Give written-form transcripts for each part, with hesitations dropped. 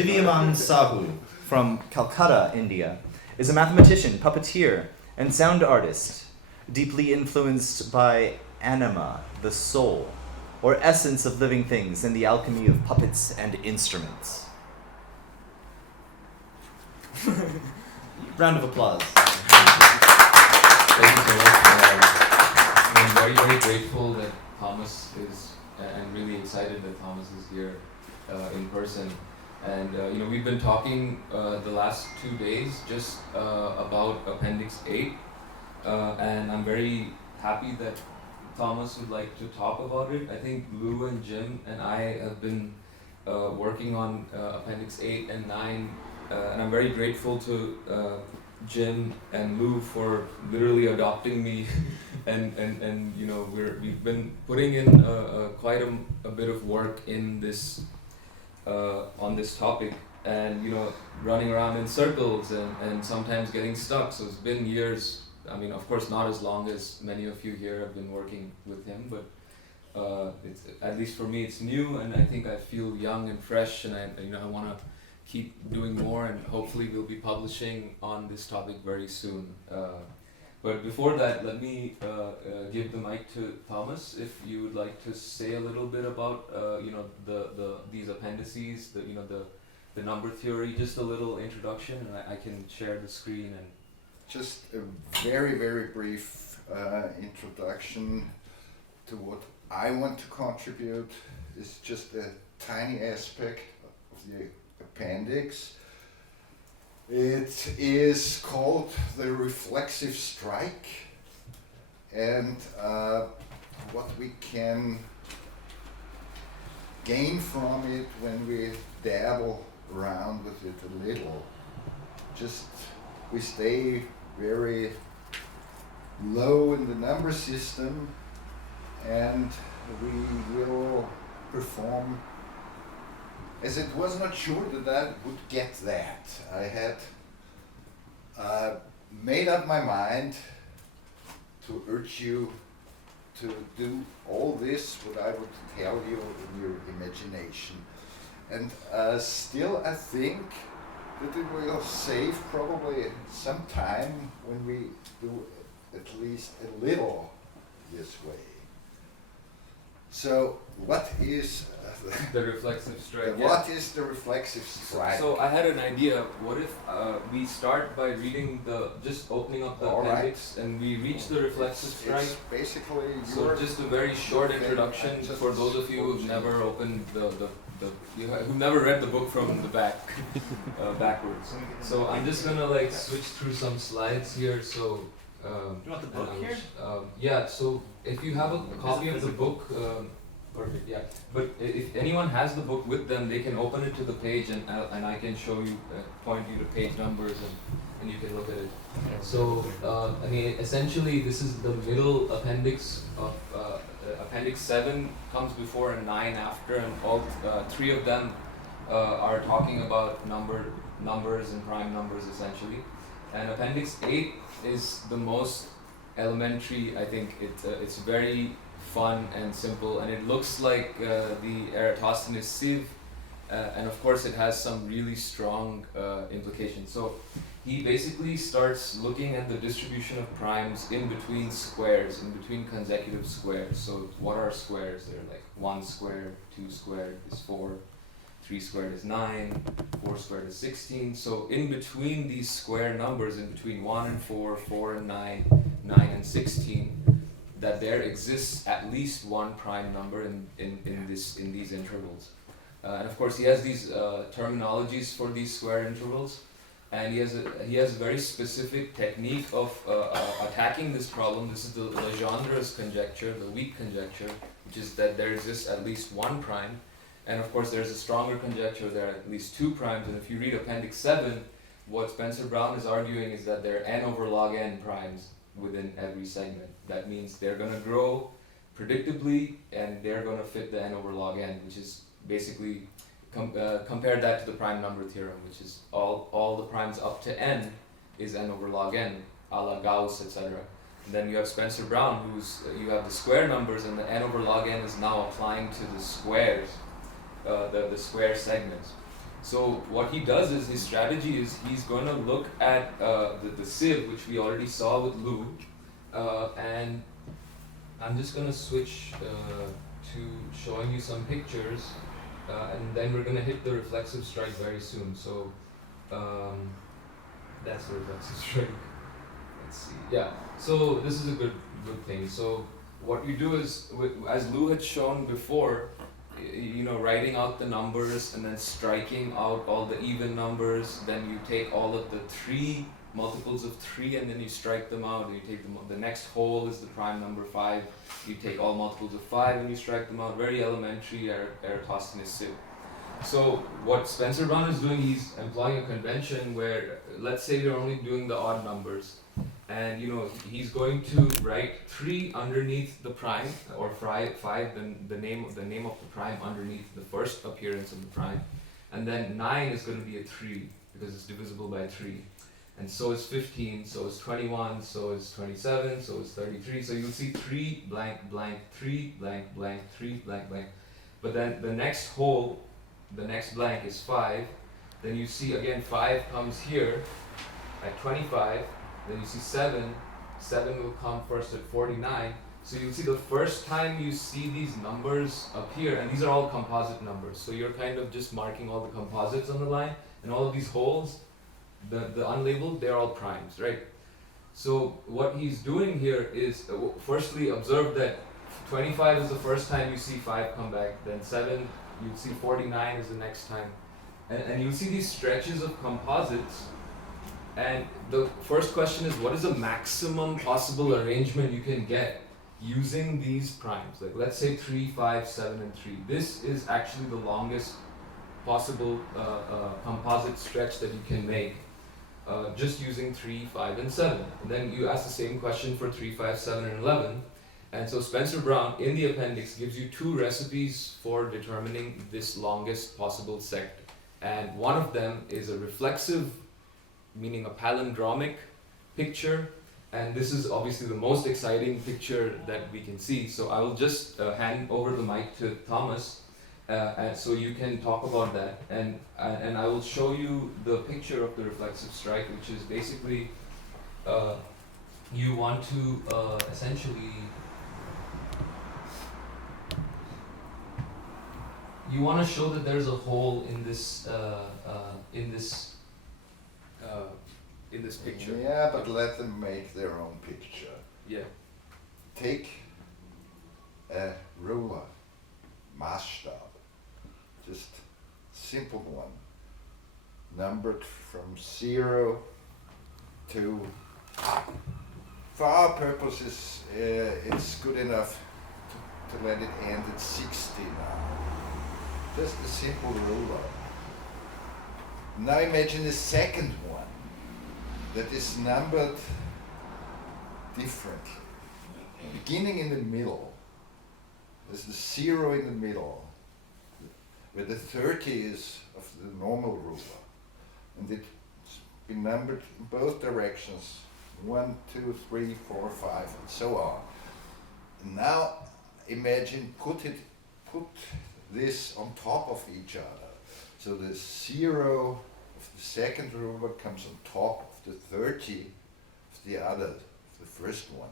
Divyamaan Sahoo from Calcutta, India, is a mathematician, puppeteer, and sound artist, deeply influenced by anima, the soul, or essence of living things, and the alchemy of puppets and instruments. Round of applause. Thank you so much. I'm very, very grateful that Thomas is, and really excited that Thomas is here in person. And we've been talking the last 2 days just about Appendix 8, and I'm very happy that Thomas would like to talk about it. I think Lou and Jim and I have been working on Appendix 8 and 9, and I'm very grateful to Jim and Lou for literally adopting me, and we've been putting in quite a bit of work in this on this topic, and running around in circles and sometimes getting stuck. So it's been years. I mean, of course, not as long as many of you here have been working with him, but it's, at least for me, it's new, and I think I feel young and fresh, and I want to keep doing more, and hopefully we'll be publishing on this topic very soon. But before that, let me give the mic to Thomas. If you would like to say a little bit about these appendices, the number theory, just a little introduction, and I can share the screen. And just a very, very brief introduction to what I want to contribute. Is just a tiny aspect of the appendix. It is called the reflexive strike, and what we can gain from it when we dabble around with it a little. Just we stay very low in the number system, and we will perform. As it was not sure that I would get that, I had made up my mind to urge you to do all this, what I would tell you in your imagination. And still I think that it will save probably some time when we do at least a little this way. So what is the reflexive strike? What is the reflexive strike? So I had an idea. What if we start by reading just opening up the appendix, and we reach the reflexive strike? It's basically so just a very short introduction for those of you who've never opened who've never read the book from the back, backwards. So I'm just gonna switch through some slides here. So. Do you want the book here? Yeah, so if you have a copy of the book, perfect, yeah. But if anyone has the book with them, they can open it to the page, and I can show you, point you to page numbers, and you can look at it. So, essentially this is the middle appendix of, Appendix 7 comes before and 9 after, and all 3 of them are talking about numbers and prime numbers, essentially. And Appendix 8 is the most elementary. I think it's very fun and simple, and it looks like the Eratosthenes sieve, and of course it has some really strong implications. So he basically starts looking at the distribution of primes in between squares, in between consecutive squares. So what are squares? They're like 1 squared, 2 squared is 4, 3 squared is 9, 4 squared is 16. So in between these square numbers, in between 1 and 4, 4 and 9, 9 and 16, that there exists at least one prime number in these intervals. And of course he has these terminologies for these square intervals, and he has a very specific technique of attacking this problem. This is the Legendre's conjecture, the weak conjecture, which is that there exists at least one prime. And of course there's a stronger conjecture, there are at least 2 primes, and if you read Appendix 7, what Spencer Brown is arguing is that there are n over log n primes within every segment. That means they're going to grow predictably, and they're going to fit the n over log n, which is basically, compare that to the prime number theorem, which is all the primes up to n is n over log n, a la Gauss, etc. And then you have Spencer Brown, you have the square numbers, and the n over log n is now applying to the squares, the square segments. So what he does is, his strategy is, he's going to look at the sieve, which we already saw with Lou, and I'm just going to switch to showing you some pictures, and then we're going to hit the reflexive strike very soon. So that's the reflexive strike. Let's see. Yeah. So this is a good thing. So what you do is, as Lou had shown before, you know, writing out the numbers and then striking out all the even numbers. Then you take all of the 3 multiples of 3 and then you strike them out. And you take the next whole is the prime number 5. You take all multiples of 5 and you strike them out. Very elementary Eratosthenes sieve. So what Spencer Brown is doing, he's employing a convention where, let's say they're only doing the odd numbers, and you know, he's going to write 3 underneath the prime, or 5, then the name of the prime underneath the first appearance of the prime, and then 9 is going to be a 3 because it's divisible by 3, and so is 15, so is 21, so is 27, so is 33. So you'll see 3 blank blank 3 blank blank 3 blank blank, but then the next whole, the next blank is 5. Then you see again 5 comes here at 25. Then you see 7. 7 will come first at 49. So you'll see the first time you see these numbers appear, and these are all composite numbers. So you're kind of just marking all the composites on the line, and all of these holes, the unlabeled, they're all primes, right? So what he's doing here is, firstly observe that 25 is the first time you see 5 come back, then 7, you'll see 49 is the next time. And you'll see these stretches of composites. And the first question is, what is the maximum possible arrangement you can get using these primes? Like let's say 3, 5, 7, and 3. This is actually the longest possible composite stretch that you can make just using 3, 5, and 7. And then you ask the same question for 3, 5, 7, and 11. And so Spencer Brown in the appendix gives you 2 recipes for determining this longest possible sect. And one of them is a reflexive, meaning a palindromic picture, and this is obviously the most exciting picture that we can see. So I will just hand over the mic to Thomas, and so you can talk about that, and I will show you the picture of the reflexive strike, which is basically you want to essentially you want to show that there's a hole in this picture. Yeah, but let them make their own picture. Yeah. Take a ruler, Maßstab, just simple one, numbered from 0 to, for our purposes, it's good enough to let it end at 60 now. Just a simple ruler. Now imagine a second one that is numbered differently. Beginning in the middle, there's the 0 in the middle, where the 30 is of the normal ruler. And it's been numbered in both directions, 1, 2, 3, 4, 5, and so on. And now imagine put this on top of each other. So the 0 of the second ruler comes on top of the 30 of the other, of the first one.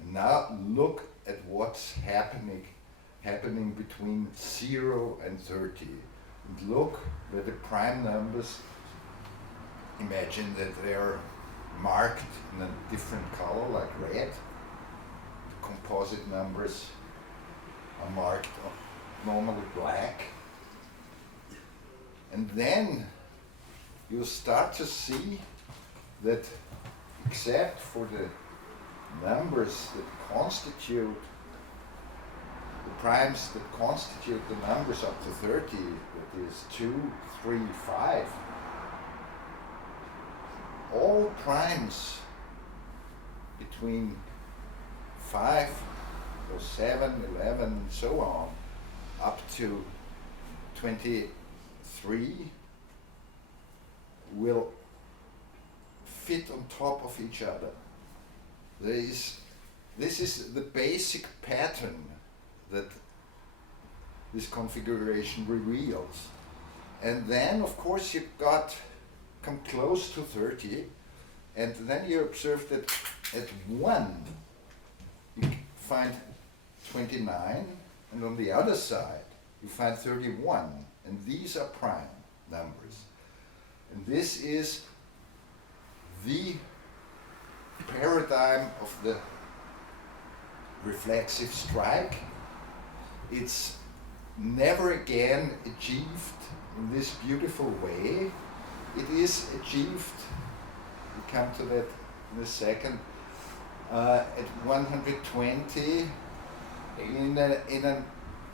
And now look at what's happening between 0 and 30. And look where the prime numbers, imagine that they're marked in a different color, like red. The composite numbers are marked normally black. And then you start to see that except for the numbers that constitute the primes that constitute the numbers up to 30, that is 2, 3, 5, all primes between 5 or 7, 11, and so on, up to 23 will fit on top of each other. This is the basic pattern that this configuration reveals. And then, of course, you come close to 30, and then you observe that at 1 you find 29, and on the other side you find 31, and these are prime numbers. And this is the paradigm of the reflexive strike. It's never again achieved in this beautiful way. It is achieved, we'll come to that in a second, at 120 in a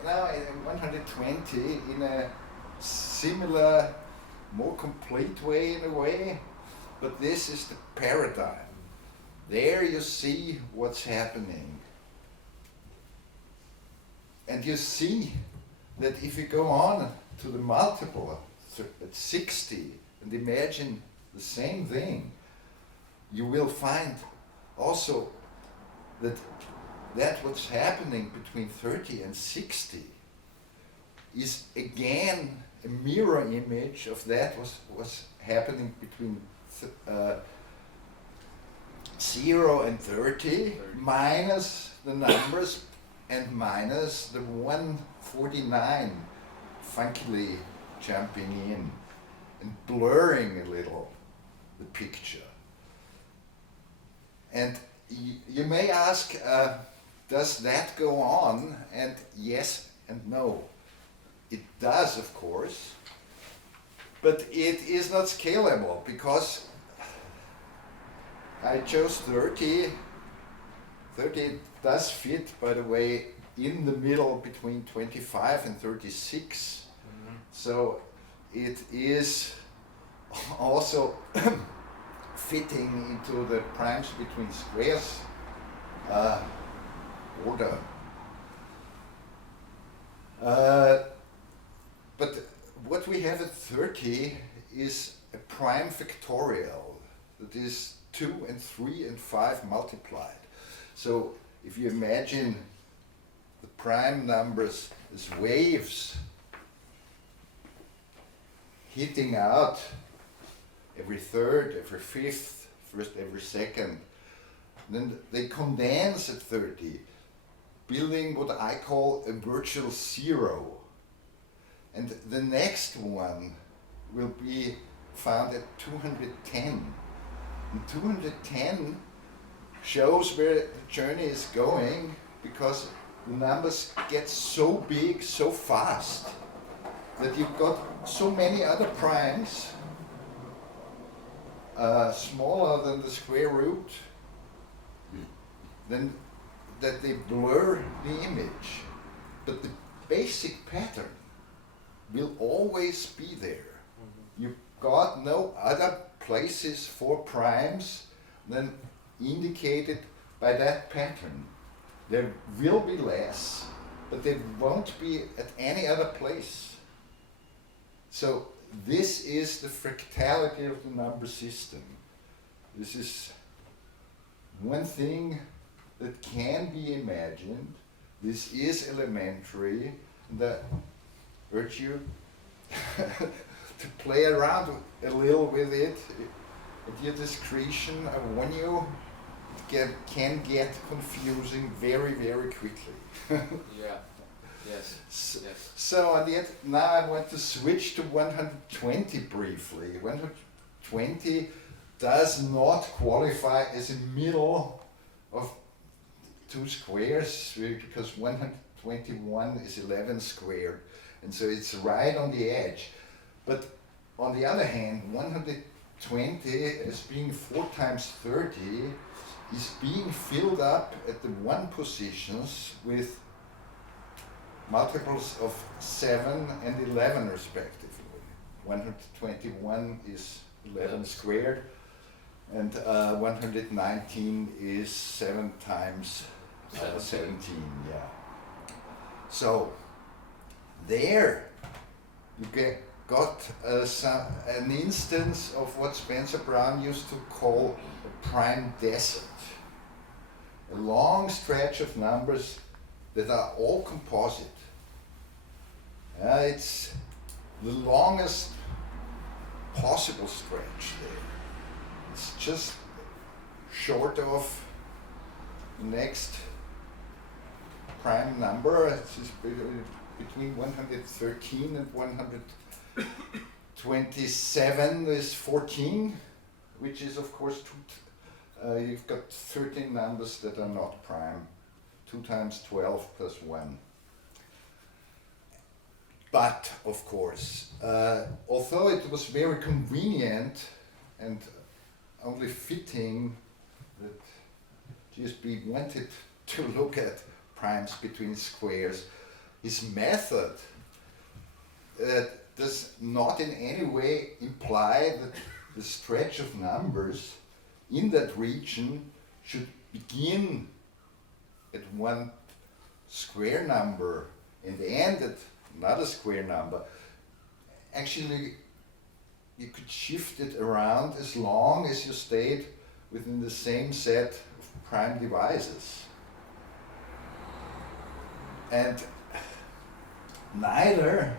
120 in a similar, more complete way in a way, but this is the paradigm. There you see what's happening. And you see that if you go on to the multiple at 60 and imagine the same thing, you will find also that what's happening between 30 and 60 is again a mirror image of that was happening between 0 and 30 minus the numbers and minus the 149 funkily jumping in and blurring a little the picture. And you may ask, does that go on? And yes and no. It does, of course, but it is not scalable because I chose 30. 30 does fit, by the way, in the middle between 25 and 36. Mm-hmm. So it is also fitting into the primes between squares order. But what we have at 30 is a prime factorial that is 2 and 3 and 5 multiplied. So if you imagine the prime numbers as waves hitting out every third, every fifth, first every second, then they condense at 30, building what I call a virtual zero. And the next one will be found at 210. And 210 shows where the journey is going because the numbers get so big so fast that you've got so many other primes smaller than the square root then that they blur the image. But the basic pattern will always be there. Mm-hmm. You've got no other places for primes than indicated by that pattern. There will be less, but they won't be at any other place. So this is the fractality of the number system. This is one thing that can be imagined. This is elementary, and I urge you to play around a little with it at your discretion. I warn you, it can get confusing very, very quickly. Yeah. Yes. So and yet now I want to switch to 120 briefly. 120 does not qualify as a middle of two squares because 121 is 11 squared, and so it's right on the edge. But on the other hand, 120 as being 4 times 30 is being filled up at the 1 positions with multiples of 7 and 11 respectively. 121 is 11 squared, and 119 is 7 times 17, yeah. So there you got an instance of what Spencer Brown used to call a prime desert. A long stretch of numbers that are all composite. It's the longest possible stretch there. It's just short of the next prime number. It's just between 113 and 127 is 14, which is of course you've got 13 numbers that are not prime. 2 times 12 plus 1. But, of course, although it was very convenient and only fitting that GSB wanted to look at primes between squares, his method does not in any way imply that the stretch of numbers in that region should begin at one square number and end at another square number. Actually, you could shift it around as long as you stayed within the same set of prime divisors. And neither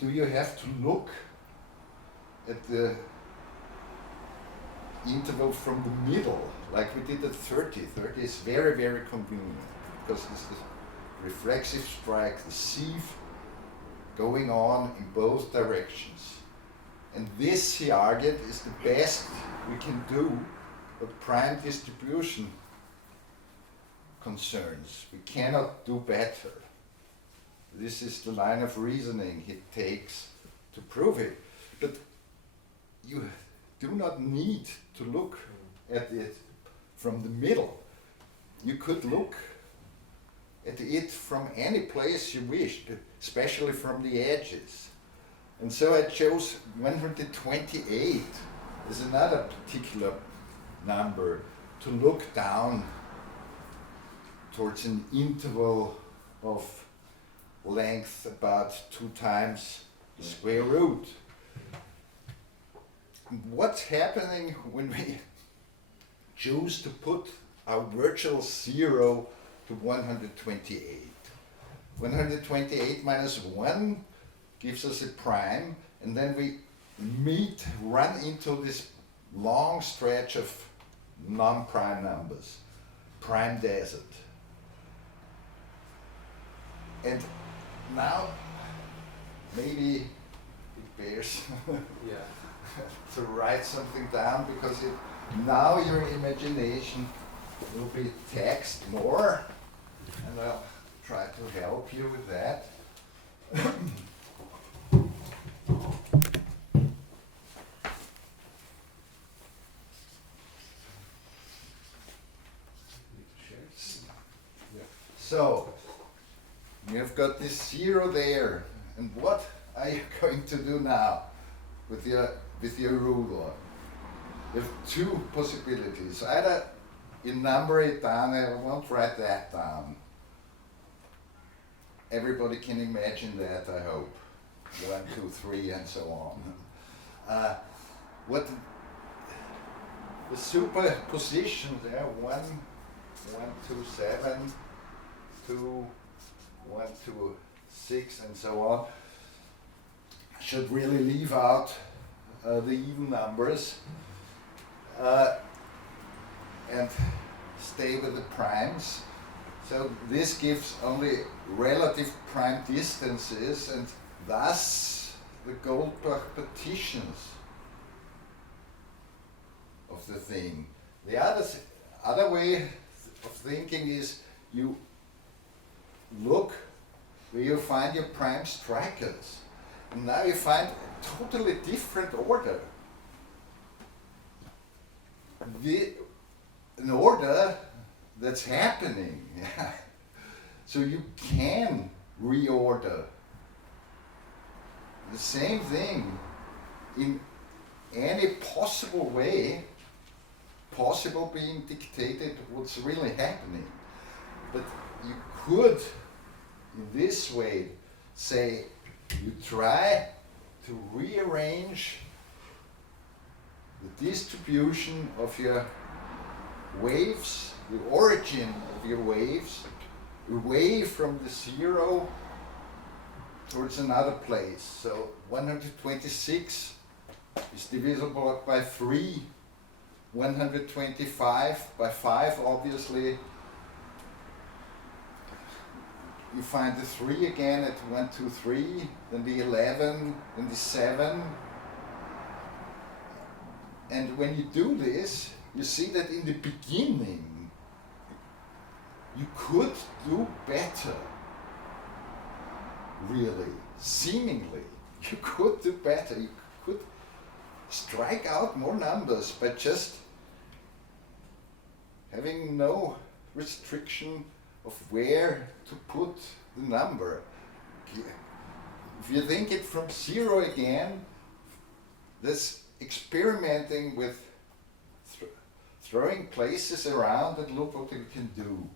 do you have to look at the interval from the middle, like we did at 30. 30 is very, very convenient because it's the reflexive strike, the sieve going on in both directions. And this, he argued, is the best we can do what prime distribution concerns. We cannot do better. This is the line of reasoning he takes to prove it. But you do not need to look at it from the middle. You could look at it from any place you wish, especially from the edges. And so I chose 128 as another particular number to look down towards an interval of length about 2 times the square root. What's happening when we choose to put our virtual 0 to 128? 128 minus 1 gives us a prime, and then we run into this long stretch of non-prime numbers, prime desert. And now maybe it bears to write something down, because now your imagination will be taxed more, and I'll try to help you with that. So, you've got this 0 there, and what are you going to do now with your ruler? You have 2 possibilities. Either you number it down, I won't write that down. Everybody can imagine that, I hope. 1, 2, 3, and so on. What the superposition there, 1, 2, 7, 2, 1, 2, 6, and so on, should really leave out the even numbers and stay with the primes. So this gives only relative prime distances, and thus the Goldbach partitions of the thing. The other way of thinking is you look where you find your prime strikers. And now you find a totally different order. An order that's happening. So you can reorder the same thing in any possible way, possible being dictated what's really happening. But you could, in this way, say you try to rearrange the distribution of your waves, the origin of your waves, away from the 0 towards another place. So 126 is divisible by 3, 125 by 5, obviously. You find the 3 again at 1, 2, 3, then the 11, then the 7. And when you do this, you see that in the beginning, you could do better. Really, seemingly, you could do better. You could strike out more numbers by just having no restriction of where to put the number. If you think it from 0 again, this experimenting with throwing places around and look what you can do.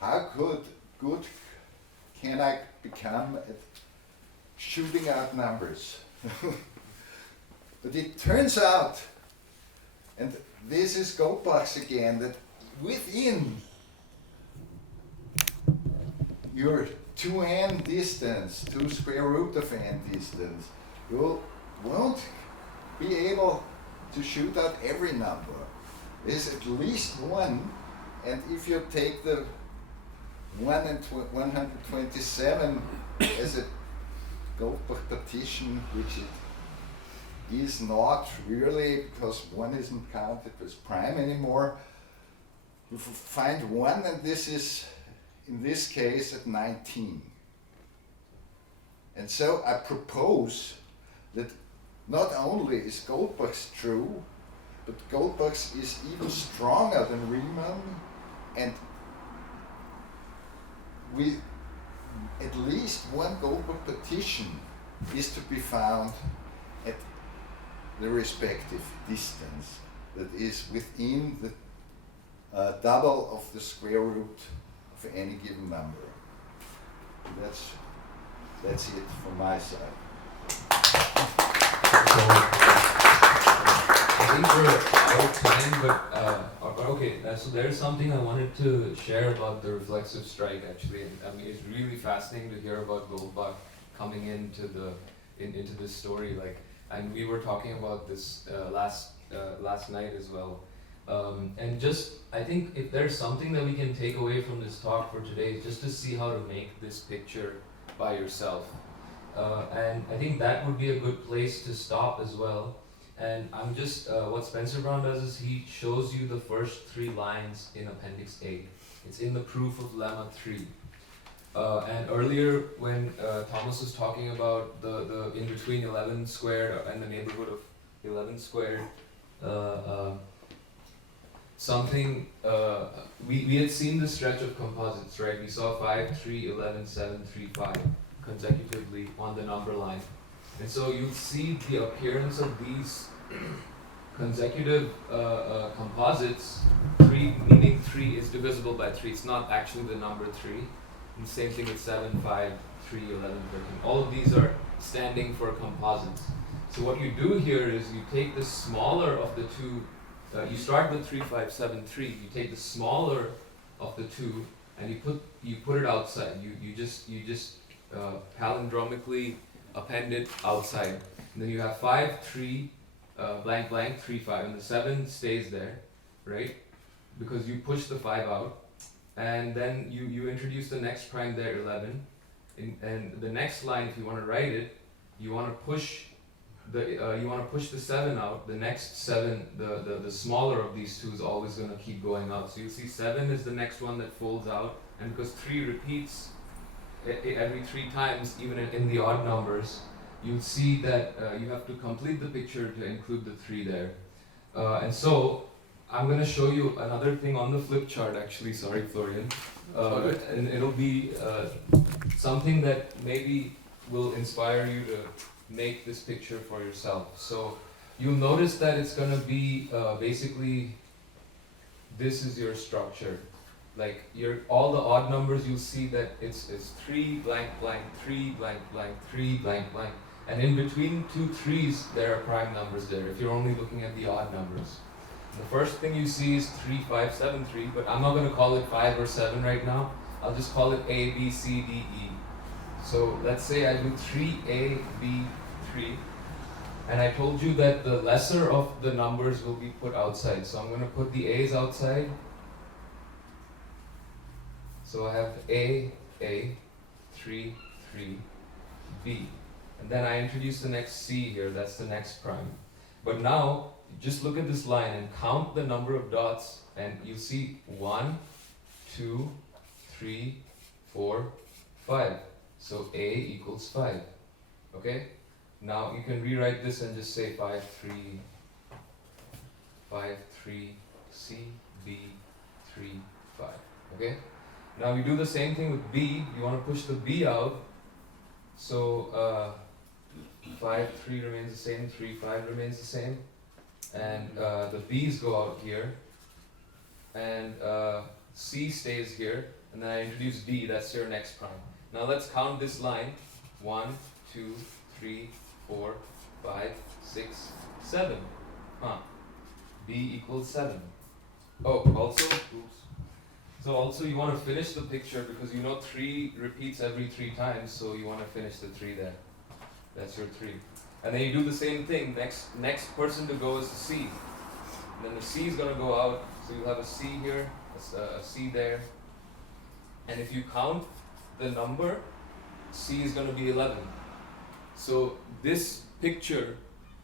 How good can I become at shooting out numbers? But it turns out, and this is Goldbach's again, that within your 2n distance, 2 square root of n distance, you won't be able to shoot out every number. There's at least one, and if you take the 1 and 127 as a Goldbach partition, which it is not really, because 1 isn't counted as prime anymore, you find 1, and this is, in this case, at 19. And so I propose that not only is Goldbach's true, but Goldbach's is even stronger than Riemann, and with at least one Goldbach partition is to be found at the respective distance that is within the double of the square root of any given number. That's it from my side. I think we're out of time, but okay. So there's something I wanted to share about the reflexive strike. Actually, and I mean, it's really fascinating to hear about Goldbach coming into this story. Like, and we were talking about this last night as well. And just, I think if there's something that we can take away from this talk for today, just to see how to make this picture by yourself. And I think that would be a good place to stop as well. And I'm just, what Spencer Brown does is he shows you the first 3 lines in Appendix A. It's in the proof of Lemma 3. And earlier when Thomas was talking about the in between 11 squared and the neighborhood of 11 squared, we had seen the stretch of composites, right? We saw 5, 3, 11, 7, 3, 5 consecutively on the number line. And so you'll see the appearance of these consecutive composites, 3 meaning 3 is divisible by 3. It's not actually the number 3. And the same thing with 7, 5, 3, 11, 13. All of these are standing for composites. So what you do here is you take the smaller of the two, you start with 3, 5, 7, 3. You take the smaller of the two and you put it outside. You just palindromically append it outside. And then you have 5, 3, blank, blank, 3, 5. And the 7 stays there, right? Because you push the 5 out. And then you introduce the next prime there, 11. And the next line, if you want to write it, you want to push the 7 out. The next 7, the smaller of these two is always going to keep going out. So you see 7 is the next one that folds out. And because 3 repeats every 3 times, even in the odd numbers, you'll see that you have to complete the picture to include the 3 there. And so I'm going to show you another thing on the flip chart, actually. Sorry, Florian. And it'll be something that maybe will inspire you to make this picture for yourself. So you'll notice that it's going to be basically, this is your structure. Like all the odd numbers, you'll see that it's 3 blank blank, 3 blank blank, 3 blank blank. And in between 2 3s, there are prime numbers there, if you're only looking at the odd numbers. The first thing you see is 3, 5, 7, 3, but I'm not going to call it 5 or 7 right now. I'll just call it A, B, C, D, E. So let's say I do 3A, B, 3. And I told you that the lesser of the numbers will be put outside. So I'm going to put the A's outside. So I have A, 3, 3, B. And then I introduce the next C here, that's the next prime. But now, just look at this line and count the number of dots, and you see 1, 2, 3, 4, 5. So A equals 5. Okay? Now you can rewrite this and just say 5, 3, C, B, 3, 5. Okay? Now we do the same thing with B. You want to push the B out. So 5, 3 remains the same, 3, 5 remains the same. And the B's go out here. And C stays here. And then I introduce D, that's your next prime. Now let's count this line. 1, 2, 3, 4, 5, 6, 7. B equals 7. Oh, also, oops. So also you want to finish the picture because you know 3 repeats every 3 times, so you want to finish the 3 there. That's your 3. And then you do the same thing. Next person to go is the C. And then the C is going to go out, so you have a C here, a C there. And if you count the number, C is going to be 11. So this picture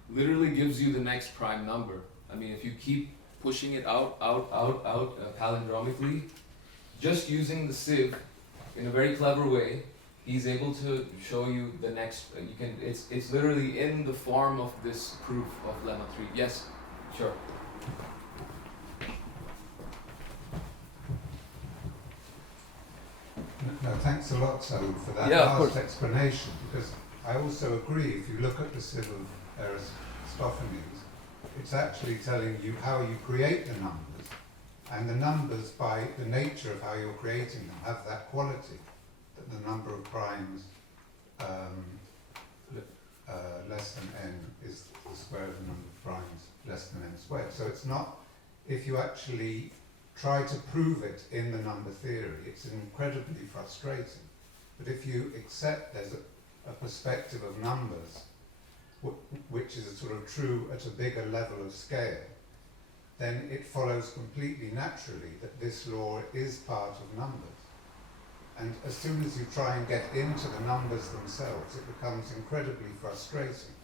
literally gives you the next prime number. I mean, if you keep pushing it out, palindromically, just using the sieve in a very clever way, he's able to show you the next. It's literally in the form of this proof of lemma 3. Yes, sure. No, thanks a lot, Sahoo, for that Yeah, of last course. explanation, because I also agree, if you look at the sieve of Aristophanes, it's actually telling you how you create the numbers, and the numbers, by the nature of how you're creating them, have that quality, that the number of primes less than n is the square of the number of primes less than n squared. So it's not, if you actually try to prove it in the number theory, it's incredibly frustrating. But if you accept there's a perspective of numbers, which is a sort of true at a bigger level of scale, then it follows completely naturally that this law is part of numbers. And as soon as you try and get into the numbers themselves, it becomes incredibly frustrating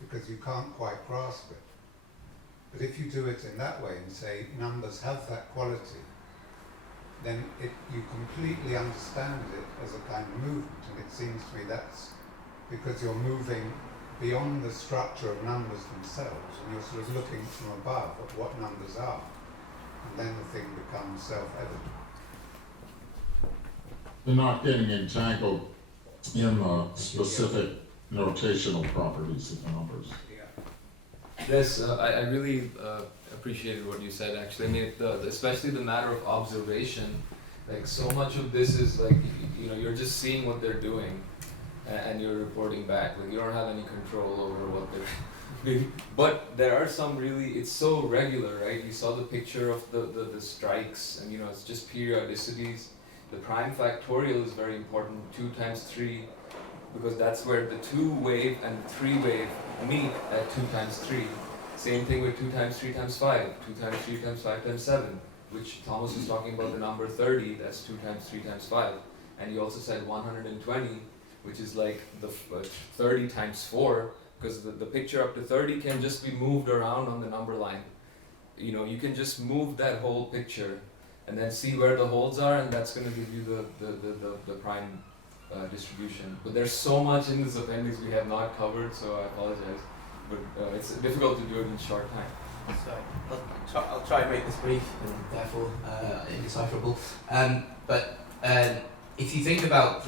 because you can't quite grasp it. But if you do it in that way and say numbers have that quality, then you completely understand it as a kind of movement. And it seems to me that's because you're moving beyond the structure of numbers themselves, and you're sort of looking from above at what numbers are, and then the thing becomes self-evident. They're not getting entangled in the specific notational properties of the numbers. Yes, I really appreciated what you said, actually. I mean, especially the matter of observation, like so much of this is like, you know, you're just seeing what they're doing and you're reporting back. Like you don't have any control over what they're doing. But there are some really, it's so regular, right? You saw the picture of the strikes, and you know, it's just periodicities. The prime factorial is very important, 2 times 3, because that's where the 2 wave and 3 wave meet at 2 times 3. Same thing with 2 times 3 times 5, 2 times 3 times 5 times 7, which Thomas was talking about the number 30, that's 2 times 3 times 5. And he also said 120, which is like the 30 times 4, because the picture up to 30 can just be moved around on the number line. You know, you can just move that whole picture and then see where the holes are, and that's going to give you the prime distribution. But there's so much in this appendix we have not covered, so I apologize. But it's difficult to do it in a short time. So I'll try and make this brief and therefore indecipherable. But if you think about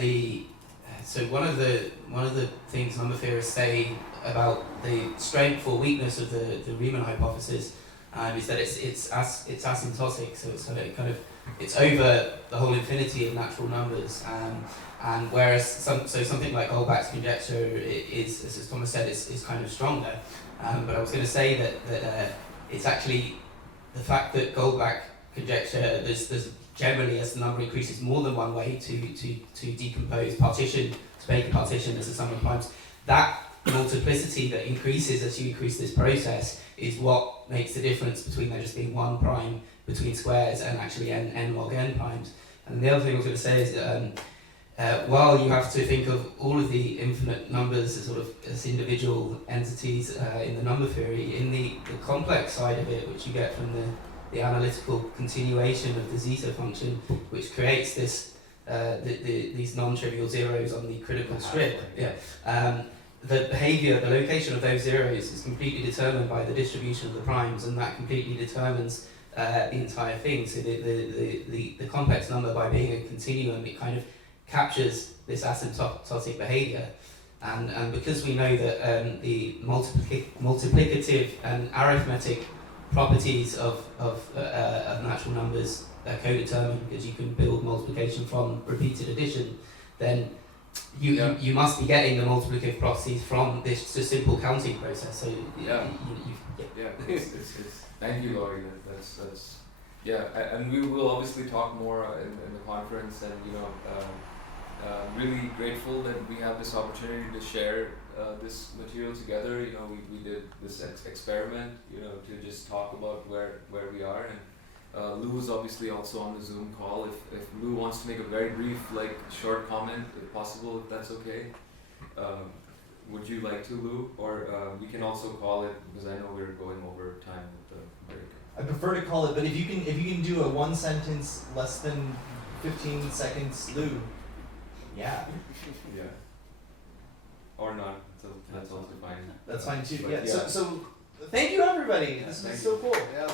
so one of the things number theorists say about the strength or weakness of the Riemann hypothesis is that it's asymptotic, so it's over the whole infinity of natural numbers, and whereas something like Goldbach's conjecture is, as Thomas said, is kind of stronger. But I was going to say that it's actually the fact that Goldbach conjecture, there's generally, as the number increases more than one way to decompose partition, to make a partition as a sum of primes, that multiplicity that increases as you increase this process is what makes the difference between there just being one prime between squares and actually n log n primes. And the other thing I was going to say is that while you have to think of all of the infinite numbers as sort of as individual entities in the number theory, in the complex side of it, which you get from the analytical continuation of the zeta function, which creates this these non-trivial zeros on the critical strip. The behavior, the location of those zeros is completely determined by the distribution of the primes, and that completely determines the entire thing. So the complex number, by being a continuum, it kind of captures this asymptotic behavior. And because we know that the multiplicative and arithmetic properties of natural numbers are co-determined, because you can build multiplication from repeated addition, then you must be getting the multiplicative properties from this simple counting process. So thank you, Laurie. That's and we will obviously talk more in the conference, and really grateful that we have this opportunity to share this material together. We did this experiment, to just talk about where we are, and Lou is obviously also on the Zoom call. If Lou wants to make a very brief, short comment, if possible, if that's okay. Would you like to, Lou? Or we can also call it, because I know we're going over time with the break. I prefer to call it, but if you can do a one sentence, less than 15 seconds, Lou. Yeah. Yeah. Or not. So that's also fine. That's fine too. But Yeah. So thank you, everybody. This was so cool. Yeah.